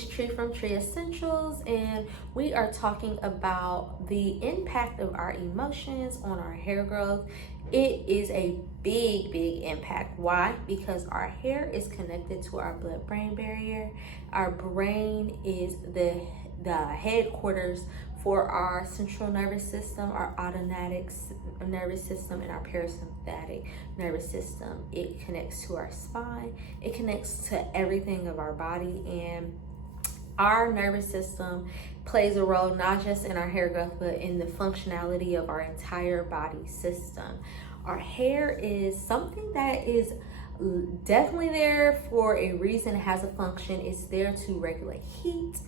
it's Tree from Tree Essentials, and we are talking about the impact of our emotions on our hair growth. It is a big impact. Why? Because our hair is connected to our blood-brain barrier. Our brain is the headquarters for our central nervous system, our autonomic nervous system, and our parasympathetic nervous system. It connects to our spine. It connects to everything of our body, and our nervous system plays a role not just in our hair growth, but in the functionality of our entire body system. Our hair is something that is definitely there for a reason. It has a function. It's there to regulate heat.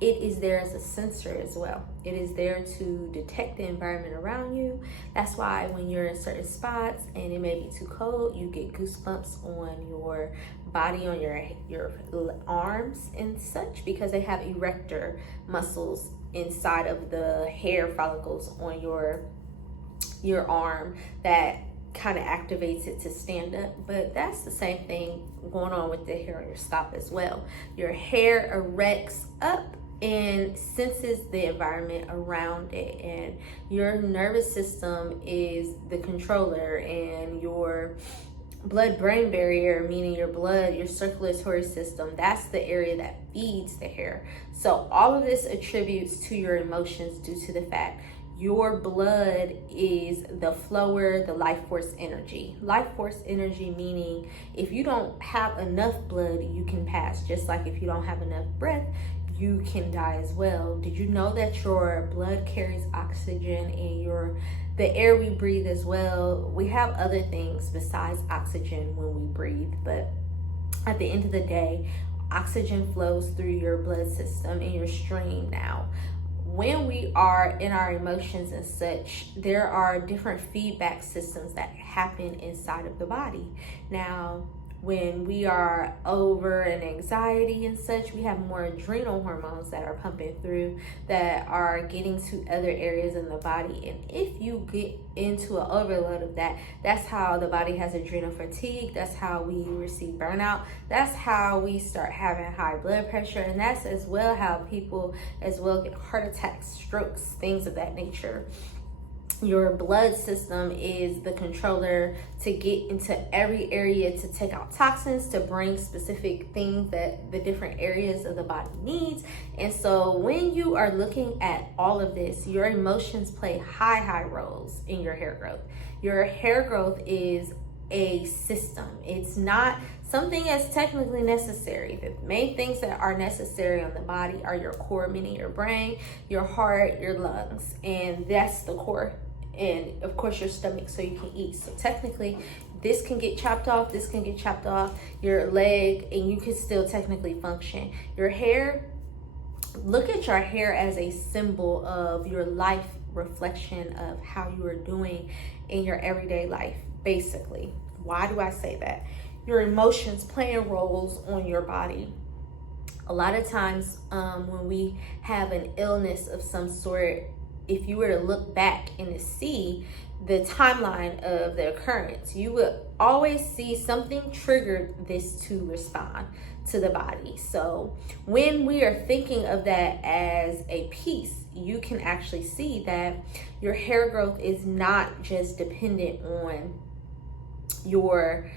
It is there as a sensor as well. It is there to detect the environment around you. That's why when you're in certain spots and it may be too cold, you get goosebumps on your body, on your arms and such, because they have erector muscles inside of the hair follicles on your arm that kind of activates it to stand up. But that's the same thing going on with the hair on your scalp as well. Your hair erects up and senses the environment around it, and your nervous system is the controller, and your blood-brain barrier, meaning your blood, your circulatory system, that's the area that feeds the hair. So all of this attributes to your emotions due to the fact your blood is the flower, the life force energy. Life force energy meaning if you don't have enough blood, you can pass. Just like if you don't have enough breath, you can die as well. Did you know that your blood carries oxygen and the air we breathe as well? We have other things besides oxygen when we breathe, but at the end of the day, oxygen flows through your blood system and your stream. Now, when we are in our emotions and such, there are different feedback systems that happen inside of the body. Now, when we are over in anxiety and such, we have more adrenal hormones that are pumping through that are getting to other areas in the body. And if you get into an overload of that, that's how the body has adrenal fatigue. That's how we receive burnout. That's how we start having high blood pressure. And that's as well how people as well get heart attacks, strokes, things of that nature. Your blood system is the controller to get into every area, to take out toxins, to bring specific things that the different areas of the body needs. And so when you are looking at all of this, your emotions play high roles in your hair growth. Your hair growth is a system. It's not something that's technically necessary. The main things that are necessary on the body are your core, meaning your brain, your heart, your lungs, and that's the core. And of course your stomach, so you can eat. So technically this can get chopped off, this can get chopped off, your leg, and you can still technically function. Your hair, look at your hair as a symbol of your life, reflection of how you are doing in your everyday life, basically. Why do I say that? Your emotions playing roles on your body. A lot of times when we have an illness of some sort, if you were to look back and to see the timeline of the occurrence, you would always see something triggered this to respond to the body. So when we are thinking of that as a piece, you can actually see that your hair growth is not just dependent on your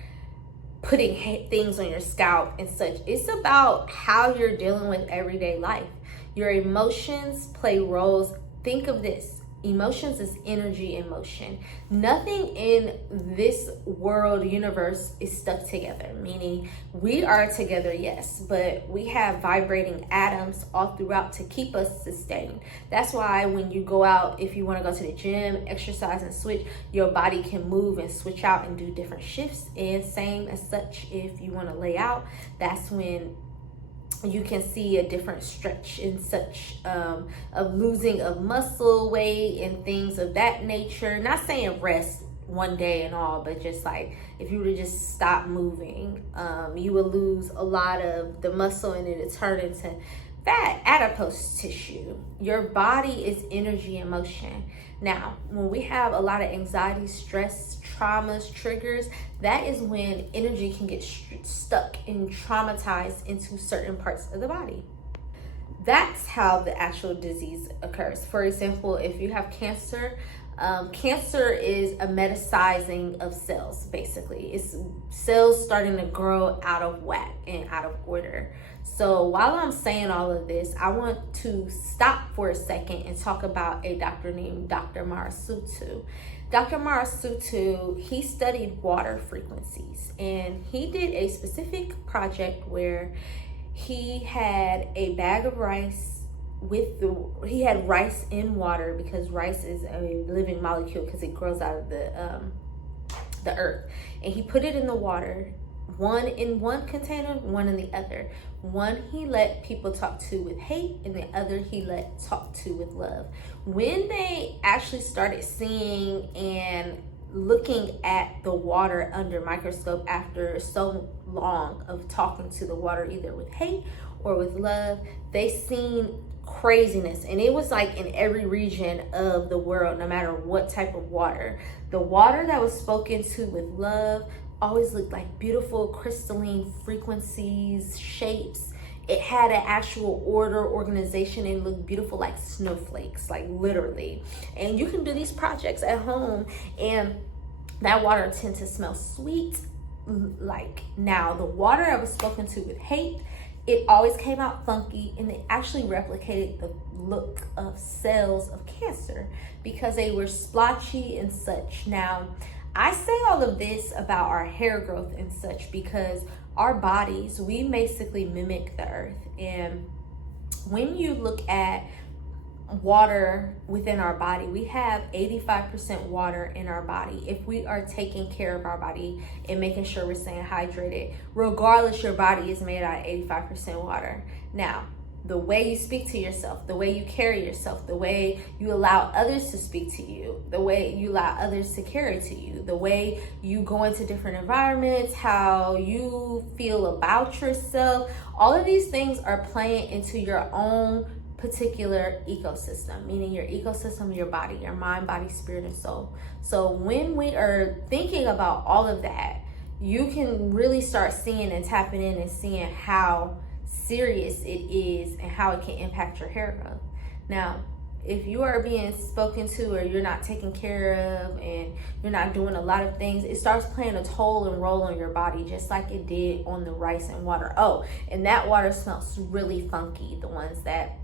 putting things on your scalp and such. It's about how you're dealing with everyday life. Your emotions play roles. Think of this. Emotions is energy in motion. Nothing in this world universe is stuck together, meaning we are together, yes, but we have vibrating atoms all throughout to keep us sustained. That's why when you go out, if you want to go to the gym, exercise and switch, your body can move and switch out and do different shifts. And same as such, if you want to lay out, that's when you can see a different stretch and such of losing of muscle weight and things of that nature. Not saying rest one day and all, but just like if you were to just stop moving, you would lose a lot of the muscle and it would turn into fat, adipose tissue. Your body is energy in motion. Now, when we have a lot of anxiety, stress, traumas, triggers, that is when energy can get stuck and traumatized into certain parts of the body. That's how the actual disease occurs. For example, if you have cancer, cancer is a metastasizing of cells, basically. It's cells starting to grow out of whack and out of order. So while I'm saying all of this, I want to stop for a second and talk about a doctor named Dr. Marasutu. Dr. Marasutu, he studied water frequencies, and he did a specific project where he had a bag of rice he had rice in water, because rice is a living molecule because it grows out of the earth, and he put it in the water, one in one container, one in the other. One he let people talk to with hate, and the other he let talk to with love. When they actually started seeing and looking at the water under microscope after so long of talking to the water either with hate or with love, they seen craziness. And it was like in every region of the world, no matter what type of water. The water that was spoken to with love always looked like beautiful crystalline frequencies, shapes. It had an actual order, organization, and looked beautiful like snowflakes, like literally. And you can do these projects at home, and that water tends to smell sweet. Like, now the water I was spoken to with hate, it always came out funky, and it actually replicated the look of cells of cancer because they were splotchy and such. Now, I say all of this about our hair growth and such because our bodies, we basically mimic the earth. And when you look at water within our body, we have 85% water in our body. If we are taking care of our body and making sure we're staying hydrated, regardless, your body is made out of 85% water. Now, the way you speak to yourself, the way you carry yourself, the way you allow others to speak to you, the way you allow others to carry to you, the way you go into different environments, how you feel about yourself, all of these things are playing into your own particular ecosystem, meaning your ecosystem, your body, your mind, body, spirit, and soul. So when we are thinking about all of that, you can really start seeing and tapping in and seeing how serious it is and how it can impact your hair growth. Now, if you are being spoken to or you're not taken care of and you're not doing a lot of things, it starts playing a toll and role on your body, just like it did on the rice and water. Oh, and that water smells really funky, the ones that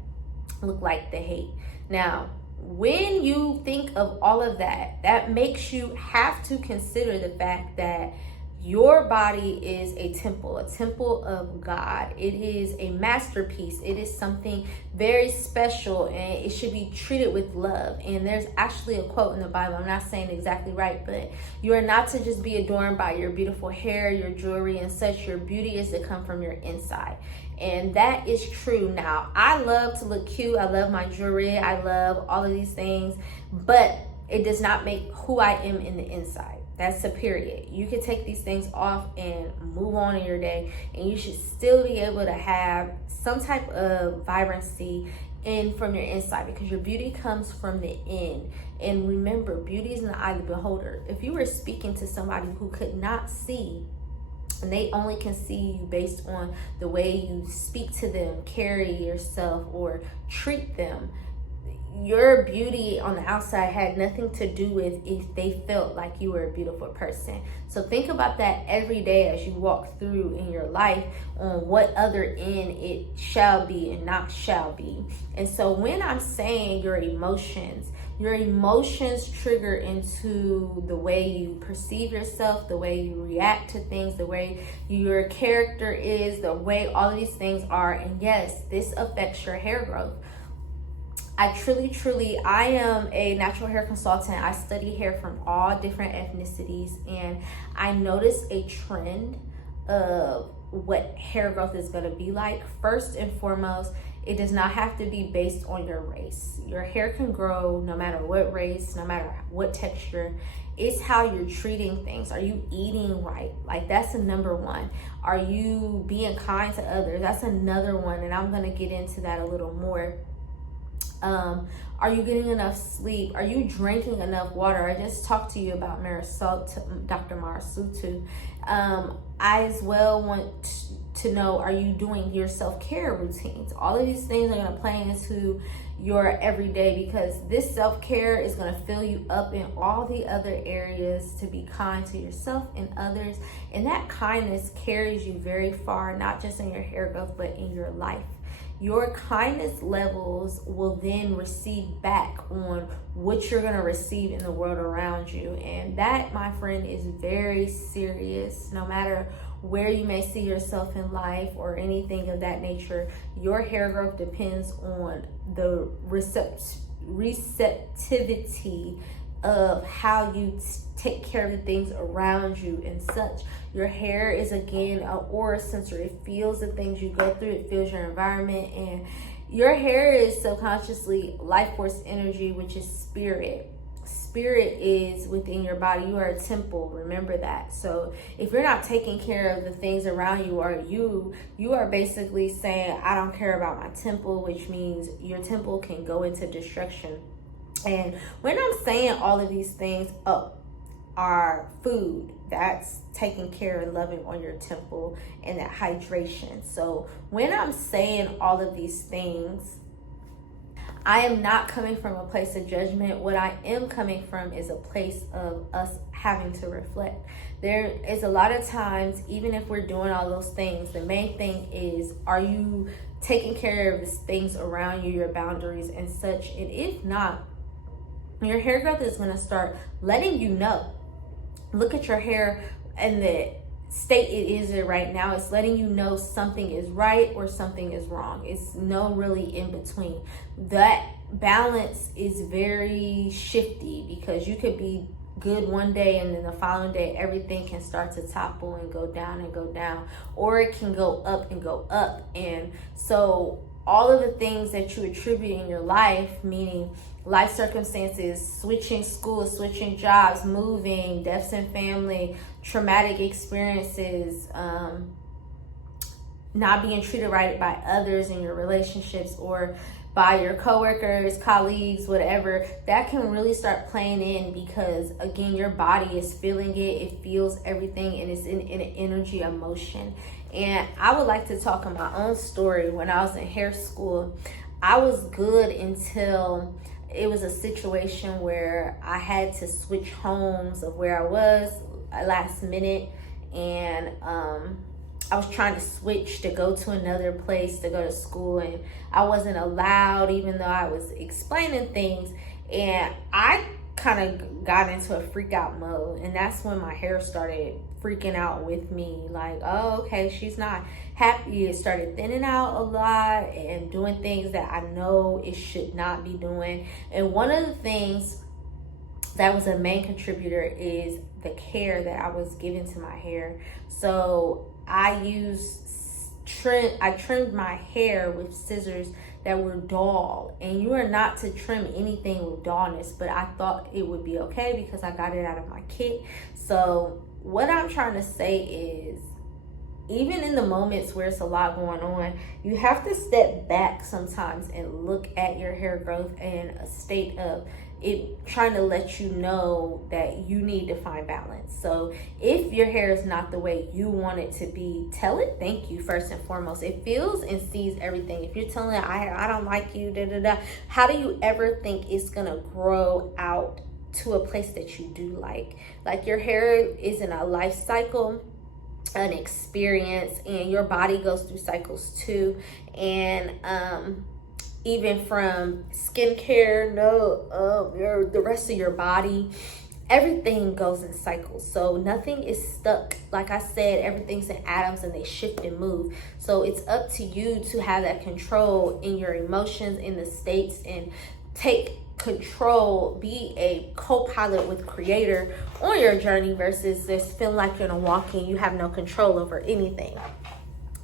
look like the hate. Now, when you think of all of that, that makes you have to consider the fact that your body is a temple of God. It is a masterpiece. It is something very special, and it should be treated with love. And there's actually a quote in the Bible, I'm not saying exactly right, but you are not to just be adorned by your beautiful hair, your jewelry, and such. Your beauty is to come from your inside. And that is true. Now, I love to look cute. I love my jewelry. I love all of these things, but it does not make who I am in the inside. That's a period. You can take these things off and move on in your day, and you should still be able to have some type of vibrancy in from your inside, because your beauty comes from the in. And remember, beauty is in the eye of the beholder. If you were speaking to somebody who could not see, and they only can see you based on the way you speak to them, carry yourself, or treat them, your beauty on the outside had nothing to do with if they felt like you were a beautiful person. So think about that every day as you walk through in your life on what other end it shall be and not shall be. And so when I'm saying your emotions trigger into the way you perceive yourself, the way you react to things, the way your character is, the way all of these things are. And yes, this affects your hair growth. I am a natural hair consultant. I study hair from all different ethnicities, and I noticed a trend of what hair growth is going to be like. First and foremost, it does not have to be based on your race. Your hair can grow no matter what race, no matter what texture. It's how you're treating things. Are you eating right? Like, that's a number one. Are you being kind to others? That's another one, and I'm going to get into that a little more. Are you getting enough sleep? Are you drinking enough water? I just talked to you about Dr. Marasutu. I as well want to know, are you doing your self-care routines? All of these things are going to play into your everyday, because this self-care is going to fill you up in all the other areas to be kind to yourself and others. And that kindness carries you very far, not just in your hair growth, but in your life. Your kindness levels will then receive back on what you're going to receive in the world around you. And that, my friend, is very serious. No matter where you may see yourself in life or anything of that nature, your hair growth depends on the receptivity of how you take care of the things around you and such. Your hair is, again, an aura sensor. It feels the things you go through. It feels your environment. And your hair is subconsciously life force energy, which is spirit. Spirit is within your body. You are a temple. Remember that. So if you're not taking care of the things around you, or you are basically saying, I don't care about my temple, which means your temple can go into destruction. And when I'm saying all of these things, are food, that's taking care and loving on your temple, and that hydration. So when I'm saying all of these things, I am not coming from a place of judgment. What I am coming from is a place of us having to reflect. There is a lot of times, even if we're doing all those things, the main thing is, are you taking care of the things around you, your boundaries and such? And if not, your hair growth is going to start letting you know. Look at your hair and the state it is in right now. It's letting you know something is right or something is wrong. It's no really in between. That balance is very shifty, because you could be good one day and then the following day everything can start to topple and go down, or it can go up and go up. And so all of the things that you attribute in your life, meaning life circumstances, switching schools, switching jobs, moving, deaths in family, traumatic experiences, not being treated right by others in your relationships or by your coworkers, colleagues, whatever, that can really start playing in, because again, your body is feeling it. It feels everything, and it's in an energy, emotion. And I would like to talk on my own story. When I was in hair school, I was good until it was a situation where I had to switch homes of where I was last minute, and I was trying to switch to go to another place to go to school, and I wasn't allowed, even though I was explaining things. And I kind of got into a freak out mode, and that's when my hair started freaking out with me, like, oh, okay, she's not happy. It started thinning out a lot and doing things that I know it should not be doing. And one of the things that was a main contributor is the care that I was giving to my hair. So I trimmed my hair with scissors that were dull, and you are not to trim anything with dullness, but I thought it would be okay because I got it out of my kit. So what I'm trying to say is, even in the moments where it's a lot going on, you have to step back sometimes and look at your hair growth in a state of it trying to let you know that you need to find balance. So if your hair is not the way you want it to be, tell it thank you first and foremost. It feels and sees everything. If you're telling it, I don't like you, how do you ever think it's gonna grow out to a place that you do like? Like, your hair is in a life cycle, an experience, and your body goes through cycles too. And even from skincare, the rest of your body, everything goes in cycles. So nothing is stuck. Like I said, everything's in atoms and they shift and move. So it's up to you to have that control in your emotions, in the states, and take control, be a co-pilot with creator on your journey, versus just feeling like you're in a walking, you have no control over anything.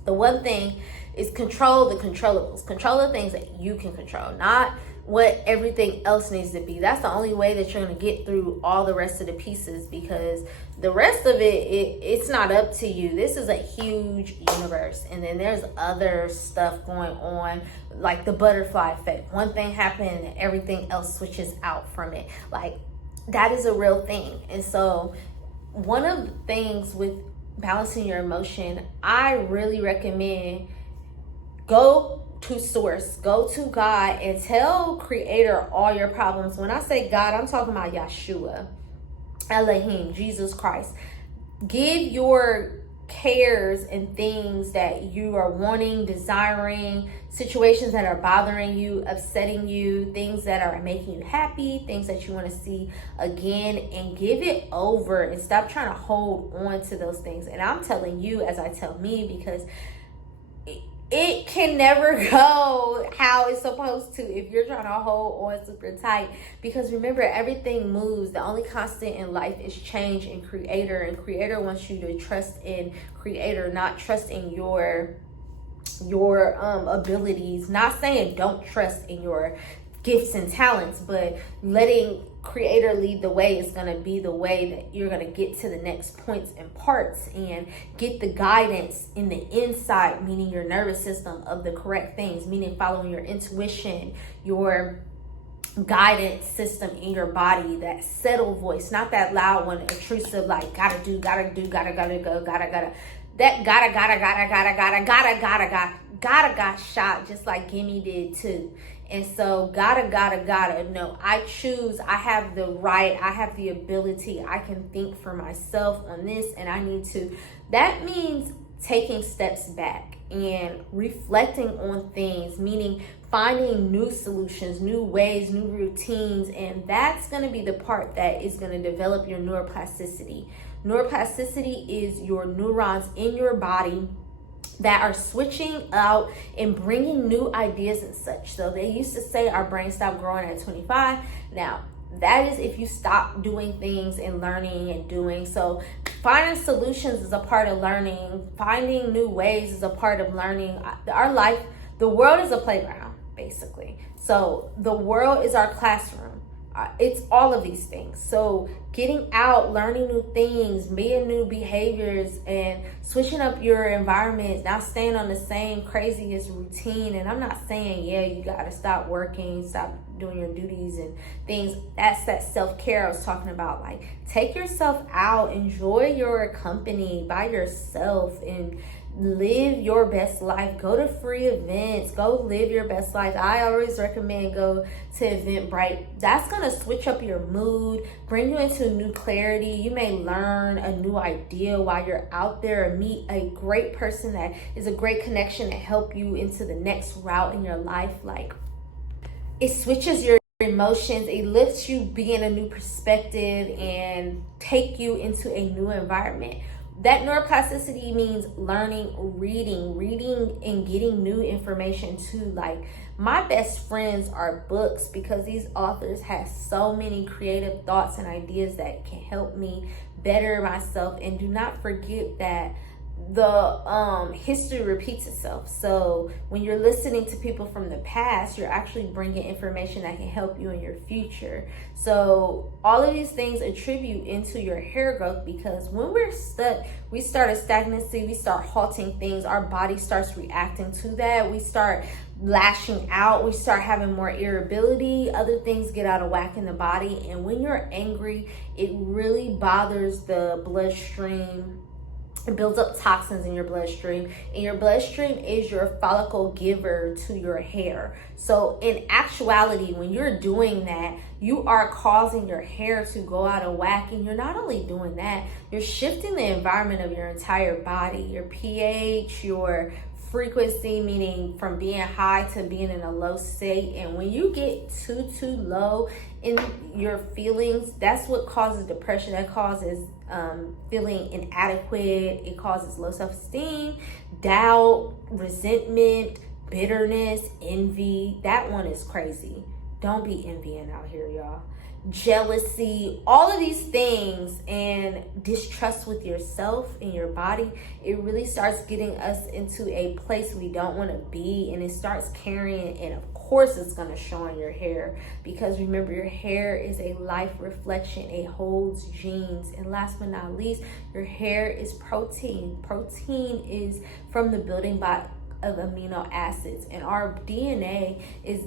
The one thing is control the controllables. Control the things that you can control, not what everything else needs to be. That's the only way that you're going to get through all the rest of the pieces, because the rest of it's not up to you. This is a huge universe, and then there's other stuff going on, like the butterfly effect. One thing happened and everything else switches out from it. Like, that is a real thing. And so one of the things with balancing your emotion, I really recommend go to source, go to God, and tell Creator all your problems. When I say God, I'm talking about Yeshua, Elohim, Jesus Christ. Give your cares and things that you are wanting, desiring, situations that are bothering you, upsetting you, things that are making you happy, things that you want to see again, and give it over and stop trying to hold on to those things. And I'm telling you, as I tell me, because it can never go how it's supposed to if you're trying to hold on super tight. Because remember, everything moves. The only constant in life is change and Creator. And Creator wants you to trust in Creator, not trust in your abilities. Not saying don't trust in your gifts and talents, but letting Creator lead the way is going to be the way that you're going to get to the next points and parts and get the guidance in the inside, meaning your nervous system, of the correct things, meaning following your intuition, your guidance system in your body, that settled voice, not that loud one, intrusive, like gotta do, gotta go, gotta that gotta got shot, just like Gimme did too. And so gotta no, I choose, I have the right, I have the ability, I can think for myself on this, and I need to. That means taking steps back and reflecting on things, meaning finding new solutions, new ways, new routines. And that's going to be the part that is going to develop your neuroplasticity. Neuroplasticity is your neurons in your body that are switching out and bringing new ideas and such. So they used to say our brain stopped growing at 25. Now, that is if you stop doing things and learning and doing. So finding solutions is a part of learning. Finding new ways is a part of learning. Our life, the world is a playground, basically. So the world is our classroom. It's all of these things. So getting out, learning new things, being new behaviors, and switching up your environment, not staying on the same craziest routine. And I'm not saying, yeah, you got to stop working, stop doing your duties and things. That's that self-care I was talking about. Like, take yourself out, enjoy your company by yourself, and live your best life. Go to free events, go live your best life. I always recommend go to Eventbrite. That's going to switch up your mood, bring you into new clarity. You may learn a new idea while you're out there, or meet a great person that is a great connection to help you into the next route in your life. Like, it switches your emotions, it lets you be in a new perspective and take you into a new environment. That neuroplasticity means learning, reading and getting new information too. Like, my best friends are books, because these authors have so many creative thoughts and ideas that can help me better myself. And do not forget that the history repeats itself. So when you're listening to people from the past, you're actually bringing information that can help you in your future. So all of these things attribute into your hair growth, because when we're stuck, we start a stagnancy, we start halting things, our body starts reacting to that, we start lashing out, we start having more irritability, other things get out of whack in the body. And when you're angry, it really bothers the bloodstream. It builds up toxins in your bloodstream, and your bloodstream is your follicle giver to your hair. So in actuality, when you're doing that, you are causing your hair to go out of whack. And you're not only doing that, you're shifting the environment of your entire body, your pH, your frequency, meaning from being high to being in a low state. And when you get too low in your feelings, that's what causes depression. That causes feeling inadequate. It causes low self-esteem, doubt, resentment, bitterness, envy. That one is crazy. Don't be envying out here, y'all. Jealousy, all of these things, and distrust with yourself and your body, it really starts getting us into a place we don't want to be, and it starts carrying, and of course it's going to show on your hair, because remember, your hair is a life reflection. It holds genes. And last but not least, your hair is protein. Protein is from the building block of amino acids, and our DNA is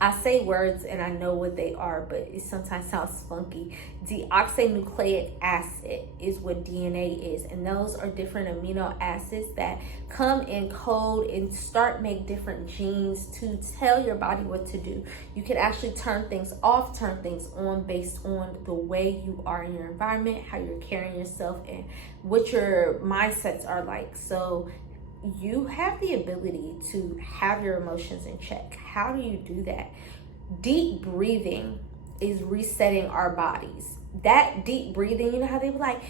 I say words and I know what they are, but it sometimes sounds funky. Deoxynucleic acid is what DNA is, and those are different amino acids that come in code and start make different genes to tell your body what to do. You can actually turn things off, turn things on based on the way you are in your environment, how you're carrying yourself, and what your mindsets are like. So you have the ability to have your emotions in check. How do you do that? Deep breathing is resetting our bodies. That deep breathing, you know how they were like,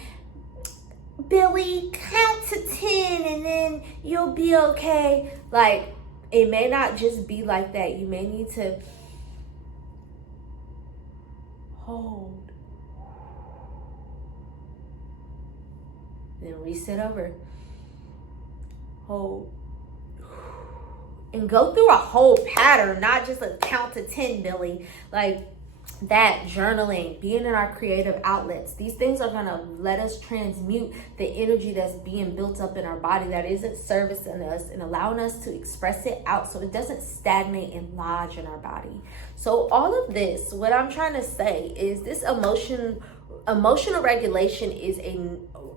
Billy, count to 10 and then you'll be okay. Like, it may not just be like that. You may need to hold, then reset over. Hold, and go through a whole pattern, not just a count to 10, Billy. Like that, journaling, being in our creative outlets, these things are gonna let us transmute the energy that's being built up in our body that isn't servicing us and allowing us to express it out so it doesn't stagnate and lodge in our body. So all of this, what I'm trying to say is this emotional regulation is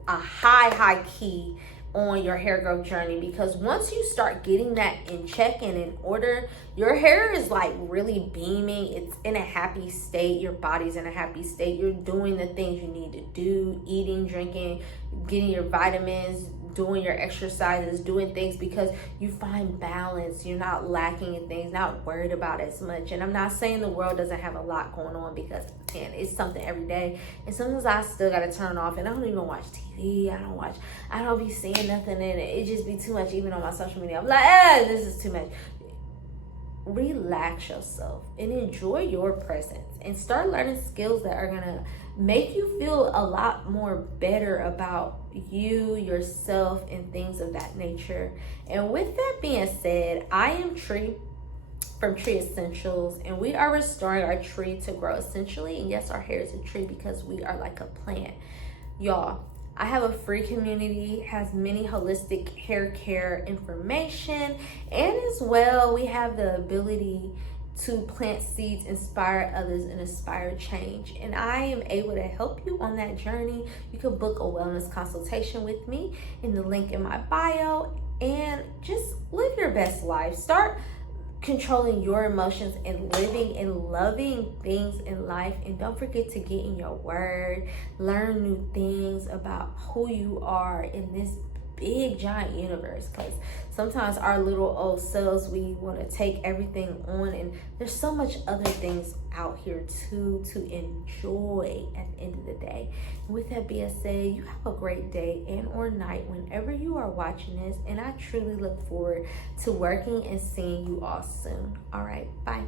a high key on your hair growth journey, because once you start getting that in check and in order, your hair is like really beaming. It's in a happy state. Your body's in a happy state. You're doing the things you need to do, eating, drinking, getting your vitamins, doing your exercises, doing things because you find balance. You're not lacking in things, not worried about as much. And I'm not saying the world doesn't have a lot going on, because man, it's something every day. And sometimes I still gotta turn off, and I don't even watch TV. I don't be seeing nothing in it. It just be too much. Even on my social media, I'm like, this is too much. Relax yourself and enjoy your presence, and start learning skills that are gonna make you feel a lot more better about you, yourself, and things of that nature. And with that being said, I am Tree from Tree Essentials, and we are restoring our tree to grow essentially. And yes, our hair is a tree because we are like a plant. Y'all, I have a free community, has many holistic hair care information, and as well, we have the ability to plant seeds, inspire others, and inspire change. And I am able to help you on that journey. You can book a wellness consultation with me in the link in my bio, and just live your best life. Start controlling your emotions and living and loving things in life. And don't forget to get in your word, learn new things about who you are in this big giant universe, because sometimes our little old selves, we want to take everything on, and there's so much other things out here too to enjoy at the end of the day. And with that being said, you have a great day and or night whenever you are watching this, and I truly look forward to working and seeing you all soon. All right, bye.